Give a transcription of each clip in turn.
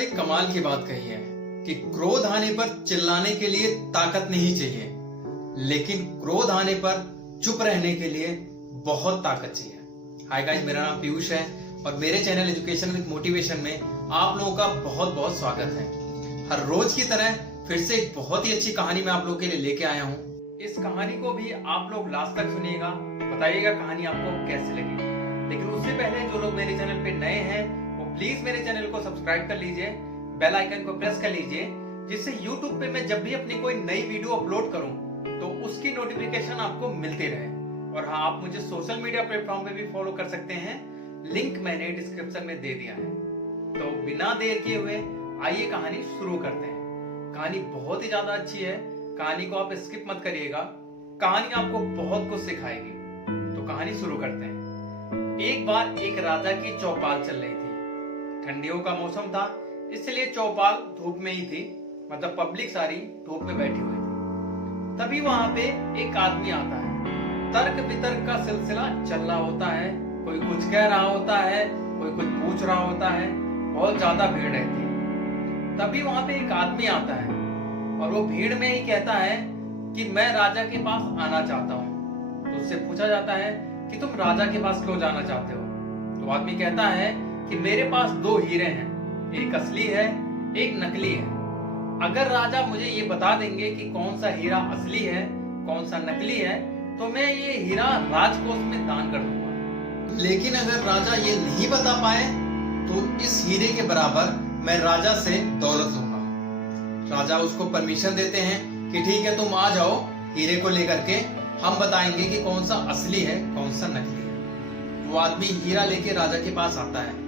बड़े कमाल की बात कही है कि क्रोध आने पर चिल्लाने के लिए ताकत नहीं चाहिए, लेकिन क्रोध आने पर चुप रहने के लिए बहुत ताकत चाहिए। हाय गाइस, मेरा नाम पीयूष है और मेरे चैनल एजुकेशन विद मोटिवेशन में आप लोगों का बहुत बहुत स्वागत है। हर रोज की तरह फिर से एक बहुत ही अच्छी कहानी मैं आप लोगों के लिए लेके आया हूँ। इस कहानी को भी आप लोग लास्ट तक सुनिएगा, बताइएगा कहानी आपको कैसे लगी। लेकिन उससे पहले जो लोग मेरे चैनल पे नए हैं वो प्लीज मेरे चैनल को सब्सक्राइब कर लीजिए, बेल आइकन को प्रेस कर लीजिए, जिससे यूट्यूब पे मैं जब भी अपनी कोई नई वीडियो अपलोड करूं तो उसकी नोटिफिकेशन आपको मिलती रहे। और हाँ, आप मुझे सोशल मीडिया प्लेटफॉर्म पे भी फॉलो कर सकते हैं, लिंक मैंने डिस्क्रिप्शन में दे दिया है। तो बिना देर किए हुए आइए कहानी शुरू करते हैं। कहानी बहुत ही ज्यादा अच्छी है, कहानी को आप स्किप मत करिएगा, कहानी आपको बहुत कुछ सिखाएगी। तो कहानी शुरू करते हैं। एक बार एक राजा की चौपाल चल रही थी। ठंडियों का मौसम था, इसलिए चौपाल धूप में ही थी, मतलब पब्लिक सारी धूप में बैठी हुई थी। तभी वहां पे एक आदमी आता है। तर्क वितर्क का सिलसिला चल रहा होता है, कोई कुछ कह रहा होता है, कोई कुछ पूछ रहा होता है, बहुत ज्यादा भीड़ रहती है। तभी वहां पे एक आदमी आता है और वो भीड़ में ही कहता है कि मैं राजा के पास आना चाहता हूँ। तो उससे पूछा जाता है कि तुम राजा के पास क्यों जाना चाहते हो? तो आदमी कहता है कि मेरे पास दो हीरे हैं, एक असली है, एक नकली है। अगर राजा मुझे ये बता देंगे कि कौन सा हीरा असली है, कौन सा नकली है, तो मैं ये हीरा राजकोष में दान कर दूंगा। लेकिन अगर राजा ये नहीं बता पाए तो इस हीरे के बराबर मैं राजा से दौलत लूंगा। राजा उसको परमिशन देते हैं कि ठीक है, तुम आ जाओ, हीरे को लेकर के हम बताएंगे कि कौन सा असली है, कौन सा नकली है। वो आदमी हीरा लेके राजा के पास आता है।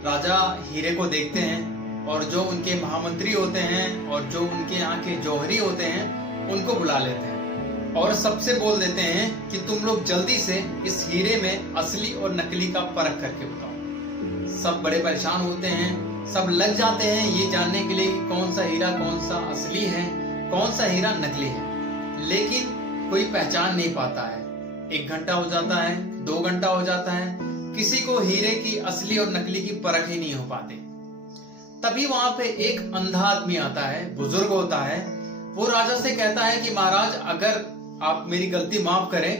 राजा हीरे को देखते हैं और जो उनके महामंत्री होते हैं और जो उनके यहाँ के जौहरी होते हैं उनको बुला लेते हैं और सबसे बोल देते हैं कि तुम लोग जल्दी से इस हीरे में असली और नकली का फर्क करके बताओ। सब बड़े परेशान होते हैं, सब लग जाते हैं ये जानने के लिए कि कौन सा हीरा कौन सा असली है, कौन सा हीरा नकली है, लेकिन कोई पहचान नहीं पाता है। 1 घंटा हो जाता है, 2 घंटा हो जाता है, किसी को हीरे की असली और नकली की परख ही नहीं हो पाती। तभी वहां पे एक अंधा आदमी आता है, बुजुर्ग होता है। वो राजा से कहता है कि महाराज, अगर आप मेरी गलती माफ करें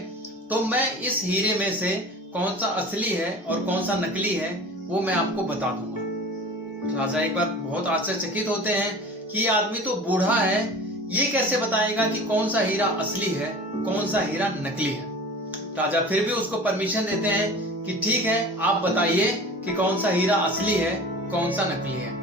तो मैं इस हीरे में से कौन सा असली है और कौन सा नकली है वो मैं आपको बता दूंगा। राजा एक बार बहुत आश्चर्यचकित होते हैं कि ये आदमी तो बूढ़ा है, ये कैसे बताएगा कि कौन सा हीरा असली है, कौन सा हीरा नकली है। राजा फिर भी उसको परमिशन देते हैं कि ठीक है, आप बताइए कि कौन सा हीरा असली है, कौन सा नकली है।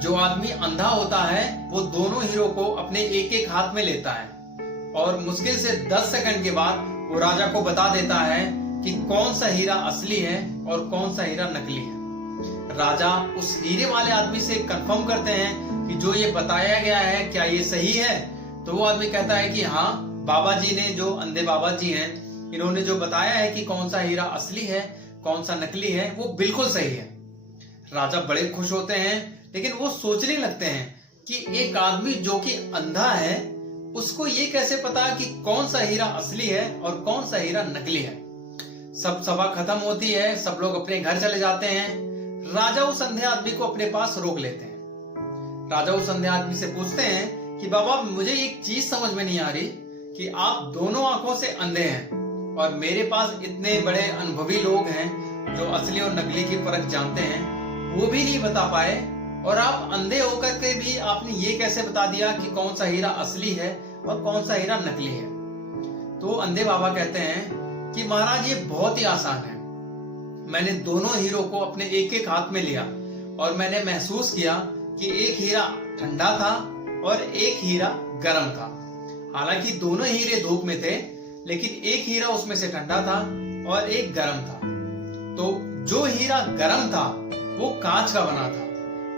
जो आदमी अंधा होता है वो दोनों हीरो को अपने एक एक हाथ में लेता है और मुश्किल से 10 सेकंड के बाद वो राजा को बता देता है कि कौन सा हीरा असली है और कौन सा हीरा नकली है। राजा उस हीरे वाले आदमी से कंफर्म करते हैं कि जो ये बताया गया है क्या ये सही है? तो वो आदमी कहता है कि हाँ, बाबा जी ने, जो अंधे बाबा जी हैं, इन्होंने जो बताया है कि कौन सा हीरा असली है, कौन सा नकली है, वो बिल्कुल सही है। राजा बड़े खुश होते हैं, लेकिन वो सोचने लगते हैं कि एक आदमी जो कि अंधा है उसको ये कैसे पता कि कौन सा हीरा असली है और कौन सा हीरा नकली है। सब सभा खत्म होती है, सब लोग अपने घर चले जाते हैं। राजा उस अंधे आदमी को अपने पास रोक लेते हैं। राजा उस अंधे आदमी से पूछते हैं कि बाबा, मुझे एक चीज समझ में नहीं आ रही कि आप दोनों आंखों से अंधे हैं और मेरे पास इतने बड़े अनुभवी लोग हैं जो असली और नकली की फर्क जानते हैं, वो भी नहीं बता पाए, और आप अंधे होकर के भी आपने ये कैसे बता दिया कि कौन सा हीरा असली है और कौन सा हीरा नकली है। तो अंधे बाबा कहते हैं कि महाराज, ये बहुत ही आसान है। मैंने दोनों हीरो को अपने एक एक हाथ में लिया और मैंने महसूस किया कि एक हीरा ठंडा था और एक हीरा गर्म था। हालांकि दोनों हीरे धूप में थे, लेकिन एक हीरा उसमें से ठंडा था और एक गर्म था। तो जो हीरा गर्म था वो कांच का बना था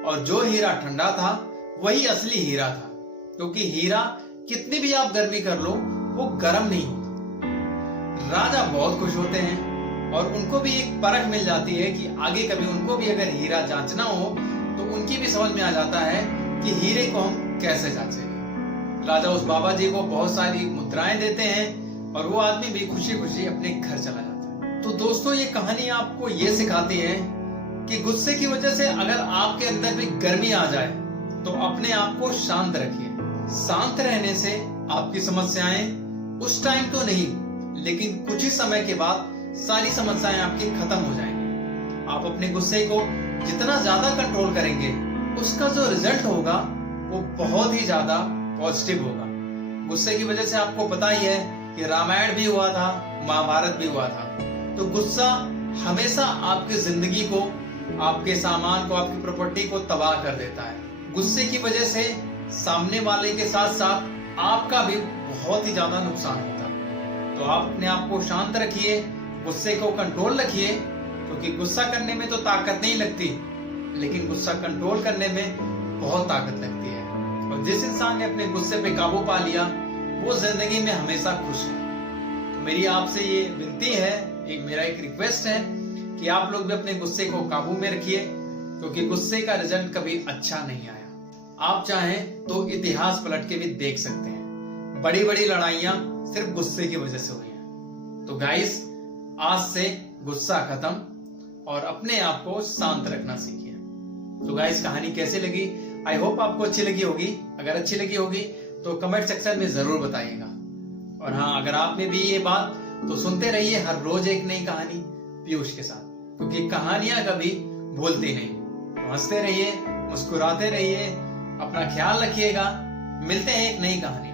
और जो हीरा ठंडा था वही असली हीरा था, क्योंकि हीरा कितनी भी आप गर्मी कर लो वो गर्म नहीं होता। राजा बहुत खुश होते हैं और उनको भी एक परख मिल जाती है कि आगे कभी उनको भी अगर हीरा जांचना हो तो उनकी भी समझ में आ जाता है कि हीरे को हम कैसे जांचेंगे। राजा उस बाबा जी को बहुत सारी मुद्राएं देते हैं और वो आदमी भी खुशी खुशी अपने घर चला जाता है। तो दोस्तों, ये कहानी आपको ये सिखाती है कि गुस्से की वजह से अगर आपके अंदर भी गर्मी आ जाए तो अपने आप को शांत रखिए। शांत रहने से आपकी समस्याएं उस टाइम तो नहीं, लेकिन कुछ ही समय के बाद सारी समस्याएं आपकी खत्म हो जाएंगी। आप अपने गुस्से को जितना ज्यादा कंट्रोल करेंगे, उसका जो रिजल्ट होगा वो बहुत ही ज्यादा पॉजिटिव होगा। गुस्से की वजह से आपको पता ही है कि रामायण भी हुआ था, महाभारत भी हुआ था। तो गुस्सा हमेशा आपकी जिंदगी को, आपके सामान को, आपकी प्रॉपर्टी को तबाह कर देता है। गुस्से की वजह से सामने वाले के साथ साथ आपका भी बहुत ही ज्यादा नुकसान होता है। तो आप अपने आप को शांत रखिए, गुस्से को कंट्रोल रखिए, क्योंकि गुस्सा करने में तो ताकत नहीं लगती, लेकिन गुस्सा कंट्रोल करने में बहुत ताकत लगती है। और जिस इंसान ने अपने गुस्से पे काबू पा लिया, वो जिंदगी में हमेशा खुश है। तो मेरी आपसे ये विनती है, मेरा एक रिक्वेस्ट है कि आप लोग भी अपने गुस्से को काबू में रखिए, क्योंकि गुस्से का रिजल्ट कभी अच्छा नहीं आया। आप चाहें तो इतिहास पलट के भी देख सकते हैं, बड़ी बड़ी लड़ाइयां सिर्फ गुस्से की वजह से हुई हैं। तो गाइस, आज से गुस्सा खत्म और अपने आप को शांत रखना सीखिए। तो गाइस, कहानी कैसे लगी? आई होप आपको अच्छी लगी होगी। अगर अच्छी लगी होगी तो कमेंट सेक्शन में जरूर बताइएगा। और हाँ, अगर आप में भी ये बात, तो सुनते रहिए हर रोज एक नई कहानी पीयूष के साथ, क्योंकि कहानियां कभी भूलती नहीं। तो हंसते रहिए, मुस्कुराते रहिए, अपना ख्याल रखिएगा। मिलते हैं एक नई कहानी।